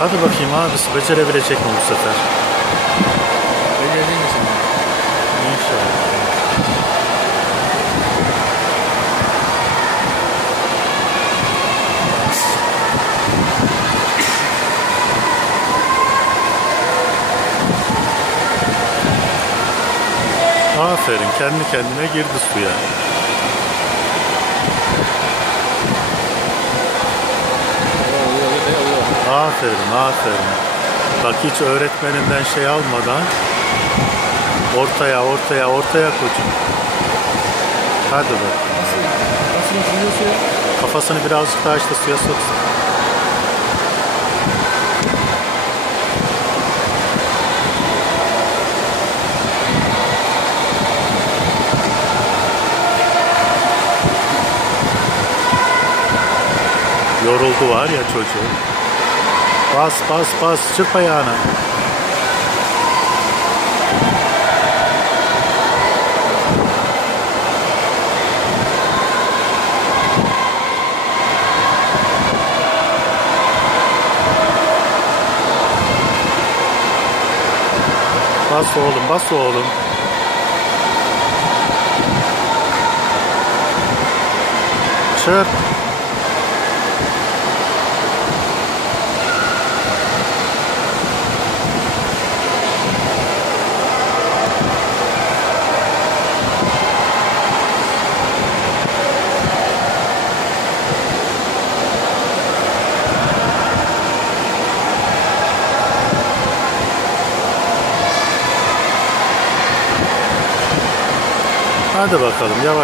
Hadi bakayım abisi becerebilecek mi bu sefer? Becerdin mi sen? İnşallah. Aferin kendi kendine girdi suya. Aferin aferin. Bak hiç öğretmeninden şey almadan ortaya ortaya ortaya koçum. Hadi bak. Kafasını birazcık daha işte suya soksun. Yoruldu var ya çocuğu. Bas bas bas çırp ayağını. Bas oğlum bas oğlum. Çırp. Hadi bakalım yavaş.